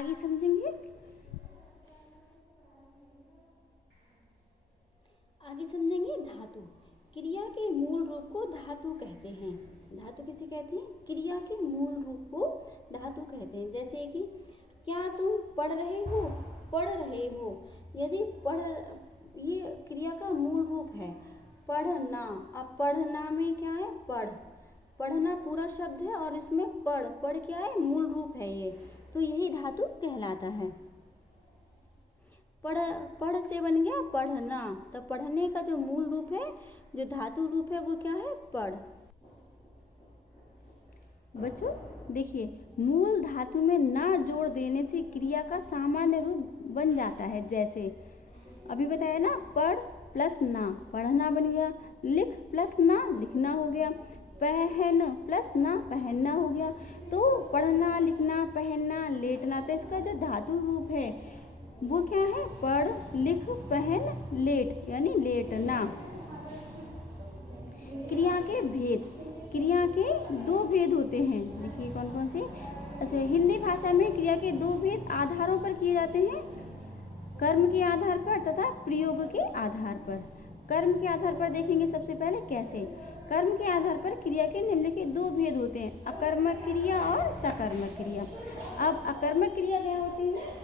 आगे समझेंगे। आगे समझेंगे धातु। क्रिया के मूल रूप को धातु कहते हैं। धातु किसे कहते हैं? क्रिया के मूल रूप को धातु कहते हैं। जैसे कि क्या तुम पढ़ रहे हो? पढ़ रहे हो। यदि पढ़, ये क्रिया का मूल रूप है पढ़ना। अब पढ़ना में क्या है? पढ़। पढ़ना पूरा शब्द है और इसमें पढ़, पढ़ क्या है? मूल रूप है ये, तो यही धातु कहलाता है। पढ़, पढ़ से बन गया पढ़ना। तो पढ़ने का जो मूल रूप है, जो धातु रूप है, वो क्या है? पढ़। बच्चों देखिए, मूल धातु में ना जोड़ देने से क्रिया का सामान्य रूप बन जाता है। जैसे अभी बताया ना, पढ़ प्लस ना, पढ़ना बन गया। लिख प्लस ना, लिखना हो गया। पहन प्लस ना, पहनना हो गया। तो पढ़ना, लिखना, पहनना, लेटना, तो इसका जो धातु रूप है वो क्या है? पढ़, लिख, पहन, लेट, यानी लेटना। क्रिया के भेद। क्रिया के दो भेद होते हैं। देखिए कौन कौन से? अच्छा, हिंदी भाषा में क्रिया के दो भेद आधारों पर किए जाते हैं, कर्म के आधार पर तथा प्रयोग के आधार पर। कर्म के आधार पर देखेंगे सबसे पहले कैसे। कर्म के आधार पर क्रिया के निम्नलिखित दो भेद होते हैं, अकर्मक क्रिया और सकर्मक क्रिया। अब अकर्मक क्रिया क्या होती है?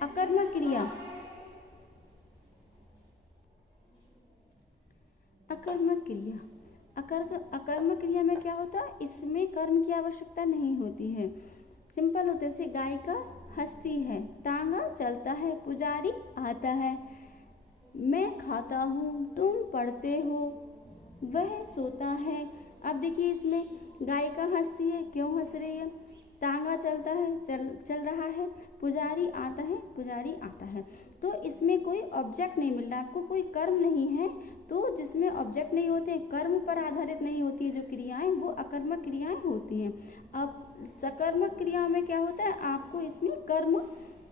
अकर्मक क्रिया, अकर्मक क्रिया, अकर्मक क्रिया में क्या होता है? इसमें कर्म की आवश्यकता नहीं होती है। सिंपल होते हैं। जैसे गायिका हंसती है, तांगा चलता है, पुजारी आता है, मैं खाता हूँ, तुम पढ़ते हो, वह सोता है। अब देखिए इसमें गायिका हंसती है, क्यों हंस रही है? तांगा चलता है, चल रहा है। पुजारी आता है, पुजारी आता है। तो इसमें कोई ऑब्जेक्ट नहीं मिल रहा, आपको कोई कर्म नहीं है। तो जिसमें ऑब्जेक्ट नहीं होते, कर्म पर आधारित नहीं होती है जो क्रियाएं, वो अकर्मक क्रियाएं होती हैं। अब सकर्मक क्रिया में क्या होता है? आपको इसमें कर्म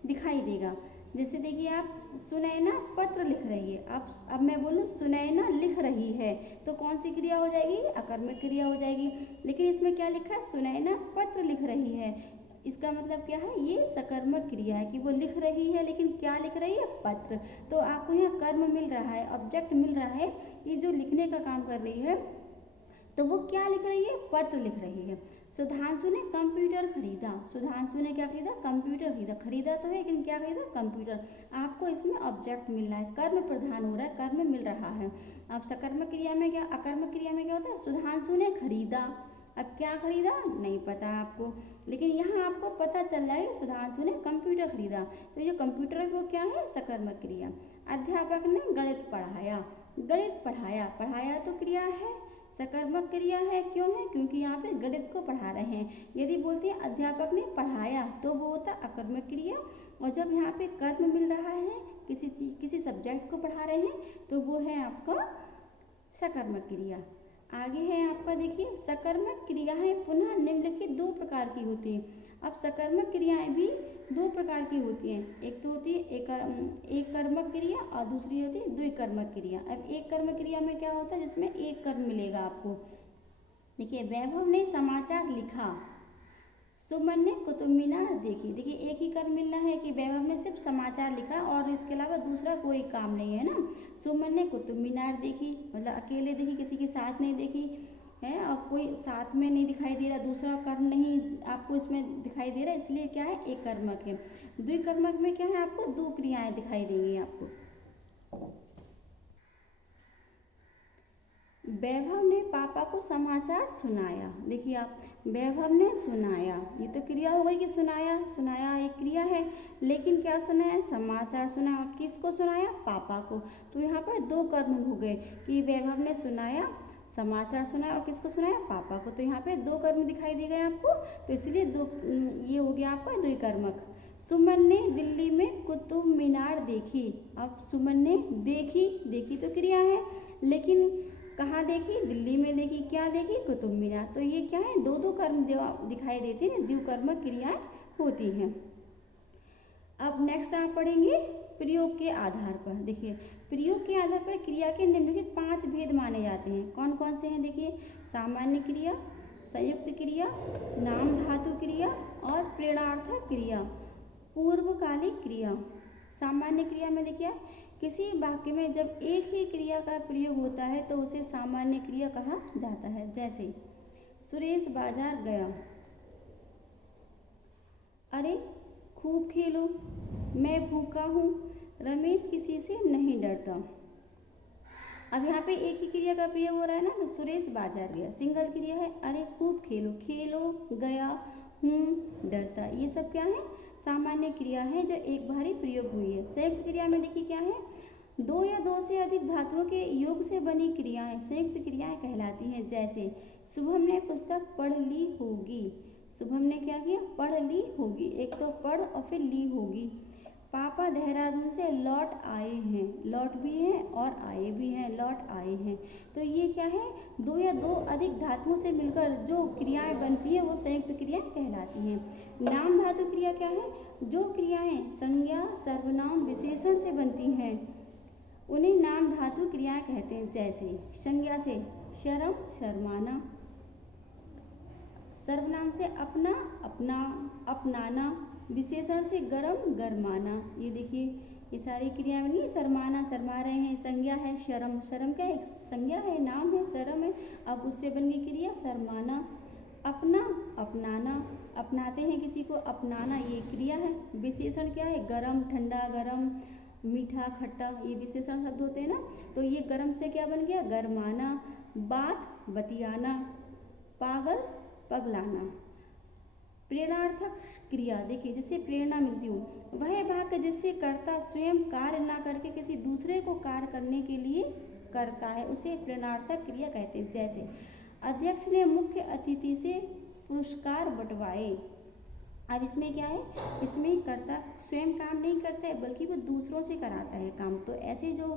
दिखाई देगा। जैसे देखिए, आप सुनैना पत्र लिख रही है। अब मैं बोलूँ सुनैना लिख रही है, तो कौन सी क्रिया हो जाएगी? अकर्मक क्रिया हो जाएगी। लेकिन इसमें क्या लिखा है? सुनैना पत्र लिख रही है। इसका मतलब क्या है? ये सकर्मक क्रिया है कि वो लिख रही है, लेकिन क्या लिख रही है? पत्र। तो आपको यहाँ कर्म मिल रहा है, ऑब्जेक्ट मिल रहा है कि जो लिखने का काम कर रही है, तो वो क्या लिख रही है? पत्र लिख रही है। सुधांशु ने कंप्यूटर खरीदा। सुधांशु ने क्या खरीदा? कंप्यूटर खरीदा। खरीदा तो है, लेकिन क्या खरीदा? कंप्यूटर। आपको इसमें ऑब्जेक्ट मिल रहा है, कर्म प्रधान हो रहा है, कर्म मिल रहा है। अब सकर्मक क्रिया में क्या, अकर्मक क्रिया में क्या होता है? सुधांशु ने खरीदा। अब क्या खरीदा? नहीं पता आपको, लेकिन यहाँ आपको पता चल रहा है सुधांशु ने कंप्यूटर खरीदा। तो ये कंप्यूटर वो क्या है? सकर्मक क्रिया। अध्यापक ने गणित पढ़ाया। गणित पढ़ाया, पढ़ाया तो क्रिया है, सकर्मक क्रिया है। क्यों है? क्योंकि यहाँ पे गणित को पढ़ा रहे हैं। यदि बोलते हैं अध्यापक ने पढ़ाया, तो वो होता अकर्मक क्रिया। और जब यहाँ पे कर्म मिल रहा है, किसी चीज, किसी सब्जेक्ट को पढ़ा रहे हैं, तो वो है आपका सकर्मक क्रिया। आगे है आपका, देखिए सकर्मक क्रियाएं पुनः निम्नलिखित दो प्रकार की होती हैं। अब सकर्मक क्रियाएं भी दो प्रकार की होती हैं। एक तो होती है एक कर्मक क्रिया और दूसरी होती है द्विकर्मक क्रिया। अब एक कर्मक क्रिया में क्या होता है? जिसमें एक कर्म मिलेगा आपको। देखिए, वैभव ने समाचार लिखा, सुमन ने कुतुब मीनार देखी। देखिए, एक ही कर्म मिल रहा है कि वैभव ने सिर्फ समाचार लिखा और इसके अलावा दूसरा कोई काम नहीं है ना। सुमन ने कुतुब मीनार देखी, मतलब अकेले देखी, किसी के साथ नहीं देखी है, और कोई साथ में नहीं दिखाई दे रहा, दूसरा कर्म नहीं आपको इसमें दिखाई दे रहा, इसलिए क्या है? एक कर्मक है। द्विकर्मक में क्या है? आपको दो क्रियाएं दिखाई देंगी आपको। वैभव ने पापा को समाचार सुनाया। देखिए आप, वैभव ने सुनाया, ये तो क्रिया हो गई कि सुनाया, सुनाया एक क्रिया है, लेकिन क्या सुनाया? समाचार सुनाया। किसको सुनाया? पापा को। तो यहाँ पर दो कर्म हो गए कि वैभव ने सुनाया, समाचार सुनाया, और किसको सुनाया? पापा को। तो यहाँ पे दो कर्म दिखाई दे गए आपको, तो इसलिए दो, ये हो गया आपका द्विकर्मक। सुमन ने दिल्ली में कुतुब मीनार देखी। अब सुमन ने देखी, देखी तो क्रिया है, लेकिन कहाँ देखी? दिल्ली में देखी। क्या देखी? कुतुब मीनार। तो ये क्या है? दो दो कर्म दिखाई देते हैं, द्विकर्मक क्रियाएं होती हैं। अब नेक्स्ट आप पढ़ेंगे प्रयोग के आधार पर। देखिए, प्रयोग के आधार पर क्रिया के निम्नलिखित 5 भेद माने जाते हैं। कौन कौन से हैं? देखिए, सामान्य क्रिया, संयुक्त क्रिया, प्रेरणार्थक क्रिया, पूर्वकालिक क्रिया। सामान्य क्रिया में देखिए किसी वाक्य में जब एक ही क्रिया का प्रयोग होता है तो उसे सामान्य क्रिया कहा जाता है। जैसे सुरेश बाजार गया, अरे खूब खेलो, मैं भूखा हूँ, रमेश किसी से नहीं डरता। अब यहाँ पे एक ही क्रिया का प्रयोग हो रहा है ना, सुरेश बाजार गया, सिंगल क्रिया है, अरे खूब खेलो, खेलो, गया, हूँ, डरता, ये सब क्या है, सामान्य क्रिया है जो एक बार ही प्रयोग हुई है। संयुक्त क्रिया में देखिए क्या है, दो या दो से अधिक धातुओं के योग से बनी क्रियाएं संयुक्त क्रियाएं कहलाती हैं। जैसे शुभम ने पुस्तक पढ़ ली होगी, शुभम ने क्या किया, पढ़ ली होगी, एक तो पढ़ और फिर ली होगी। पापा देहरादून से लौट आए हैं, लौट भी हैं और आए भी हैं, लौट आए हैं। तो ये क्या है, दो या दो अधिक धातुओं से मिलकर जो क्रियाएं बनती हैं वो संयुक्त क्रियाएं कहलाती हैं। नाम धातु क्रिया क्या है, जो क्रियाएं संज्ञा सर्वनाम विशेषण से बनती हैं उन्हें नाम धातु क्रियाएं कहते हैं। जैसे संज्ञा से शर्म शर्माना, सर्वनाम से अपना अपना अपनाना, विशेषण से गरम गरमाना। ये देखिए ये सारी क्रियाएं बनी, शर्माना शर्मा रहे हैं, संज्ञा है शर्म, शर्म क्या एक संज्ञा है, नाम है, शर्म है, अब उससे बन गई क्रिया शर्माना। अपना अपनाना, अपनाते हैं किसी को, अपनाना ये क्रिया है। विशेषण क्या है, गरम ठंडा, गरम मीठा खट्टा, ये विशेषण शब्द होते हैं ना। तो ये गरम से क्या बन गया, गरमाना। बात बतियाना, पागल पगलाना। प्रेरणार्थक क्रिया देखिए, जिससे प्रेरणा मिलती हो, वह वाक्य जिससे कर्ता स्वयं कार्य ना करके किसी दूसरे को कार्य करने के लिए करता है उसे प्रेरणार्थक क्रिया कहते हैं। जैसे अध्यक्ष ने मुख्य अतिथि से पुरस्कार बंटवाए। अब इसमें क्या है, इसमें कर्ता स्वयं काम नहीं करता है बल्कि वो दूसरों से कराता है काम। तो ऐसे जो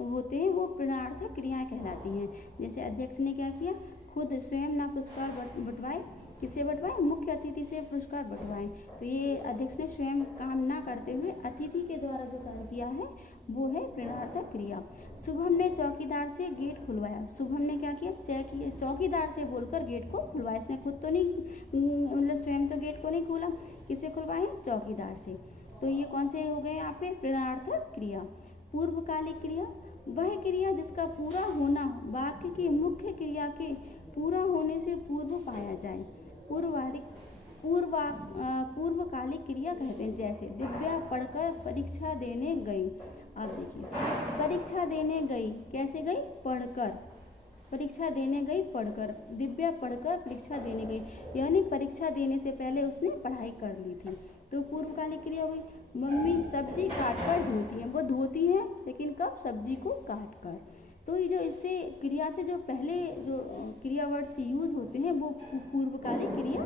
होते हैं वो प्रेरणार्थक क्रियाएं कहलाती हैं। जैसे अध्यक्ष ने क्या किया, खुद स्वयं ना पुरस्कार बंटवाए, किससे बंटवाए, मुख्य अतिथि से पुरस्कार बंटवाए। तो ये अध्यक्ष ने स्वयं काम ना करते हुए अतिथि के द्वारा जो काम किया है वो है प्रेरणार्थक क्रिया। शुभम ने चौकीदार से गेट खुलवाया, शुभम ने क्या किया, चौकीदार से बोलकर गेट को खुलवाया। इसने खुद तो नहीं, मतलब स्वयं तो गेट को नहीं खोला, किससे खुलवाए, चौकीदार से। तो ये कौन से हो गए यहाँ पे, प्रेरणार्थक क्रिया। पूर्वकालिक क्रिया, वह क्रिया जिसका पूरा होना वाक्य की मुख्य क्रिया के पूरा होने से पूर्व पाया जाए, पूर्वकालिक क्रिया कहते हैं। जैसे दिव्या पढ़कर परीक्षा देने गई। अब देखिए परीक्षा देने गई, कैसे गई, पढ़कर, परीक्षा देने गई पढ़कर, दिव्या पढ़कर परीक्षा देने गई, यानी परीक्षा देने से पहले उसने पढ़ाई कर ली थी। तो पूर्वकालिक क्रिया हुई। मम्मी सब्जी काट कर धोती हैं, वो धोती हैं लेकिन कब, सब्जी को काट कर। तो ये जो इससे क्रिया से जो पहले जो क्रिया वर्ड्स यूज होते हैं वो पूर्वकालिक क्रिया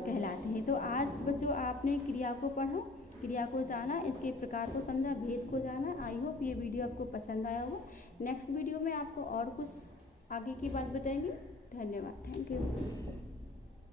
कहलाते हैं। तो आज बच्चों आपने क्रिया को पढ़ा, क्रिया को जाना, इसके प्रकार को समझा, भेद को जाना। आई होप ये वीडियो आपको पसंद आया हो। नेक्स्ट वीडियो में आपको और कुछ आगे की बात बताएंगे। धन्यवाद, थैंक यू।